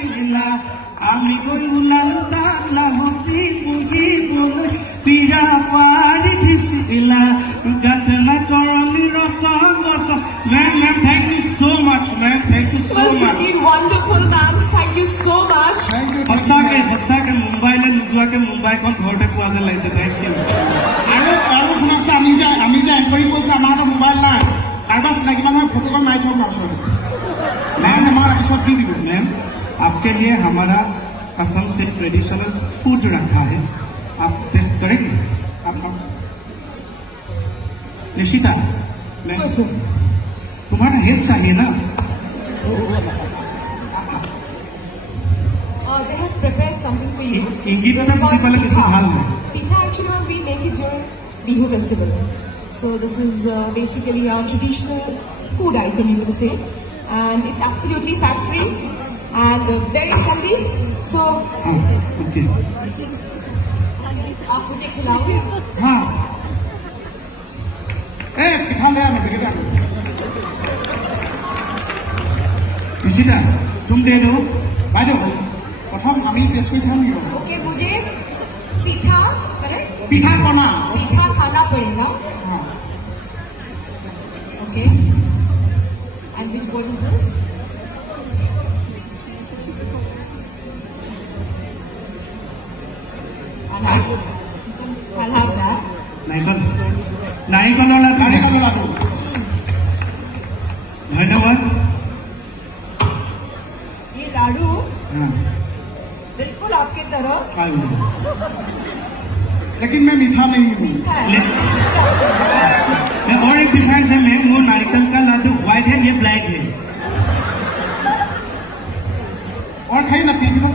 খিচিলা আমি কই উলাল না হতি বুঝি বল পিয়া পারি খিচিলা গাতনা করলি রস রস ma'am thank you so much ma'am thank you so much wonderful ma'am, thank you so much. সঁচাকে মুম্বাইলৈ নোযোৱাকে মুম্বাইখন ঘৰতে পোৱা যেন লাগিছে থেংক ইউ আৰু শুনাছে আমি যে এংকৰিং কৰিছোঁ আমাৰ হাতত মোবাইল নাই কাৰোবাৰ চিনাকি মানুহৰ ফটোখন মাৰি থওক মাছৰ মেম আমাৰ পিছত দি দিব मैम आपके लिए हमारा असम से ट्रेडिशनल फूड रखा है आप टेस्ट करेंगे निशिता मैम तुम्हारा हेल्प चाहिए ना They have prepared something for you. इंगी तो मुझे पहले किसी हाल में Pitha actually we make it during Bihu festival. So this is basically our traditional food item, you would say. And it's absolutely fat-free and very healthy. So, okay आप मुझे खिलाओगे? हाँ পিঠা লৈ আনো বেগেটা निशिता तुम दे दो বাইদেউ প্ৰথম আমি টেষ্ট কৰি চাম নেকি Okay, मुझे पिठा, correct? পিঠা পনা पिठा खाना पड़ेगा. हाँ Okay. And what is this? I'll have that. নাৰিকলৰ লাডু নাৰিকলৰ লাডু ধন্যবাদ ये लाडू हाँ बिल्कुल आपके तरह खाओ लेकिन मैं मीठा नहीं हूँ है. और एक डिफरेंस है मैम वो नारिकल का लाडू व्हाइट है ये ब्लैक है और खाइए ना पी लो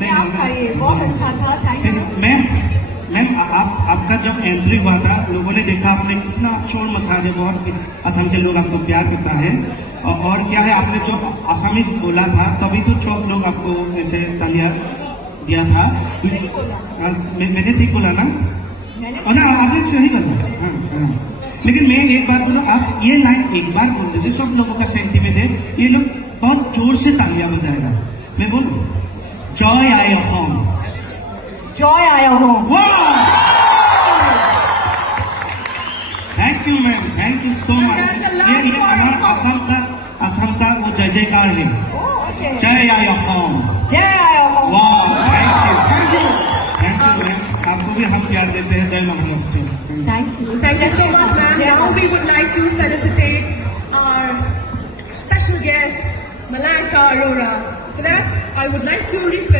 नहीं आप खाइए, बहुत अच्छा था. Thank you. मैम मैम आपका जब एंट्री हुआ था लोगों ने देखा आपने कितना शोर मचा दिया बहुत असम के लोग आपको प्यार करता है और क्या है आपने जो आसामी बोला था तभी तो चौक लोग आपको ऐसे तालियां दिया था सही बोला. मैंने ठीक बोला ना और ना आपने सही बोला हाँ हाँ लेकिन मैं एक बात बोलूँ आप ये लाइन एक बार बोल दीजिए सब लोगों का सेंटीमेंट है ये लोग बहुत जोर से तालियां बजाएगा मैं बोलूँ जॉय आई होम जॉय आया हो. Thank you ma'am thank you so much ये हमारा असम का वो जय जयकार है ओके. जय आया होम जय आया हो. वाह थैंक यू मैम आपको भी हम प्यार देते हैं जय नमस्ते Thank you so much, ma'am. Now we would like to felicitate our special guest, Malaika Arora. For that, I would like to request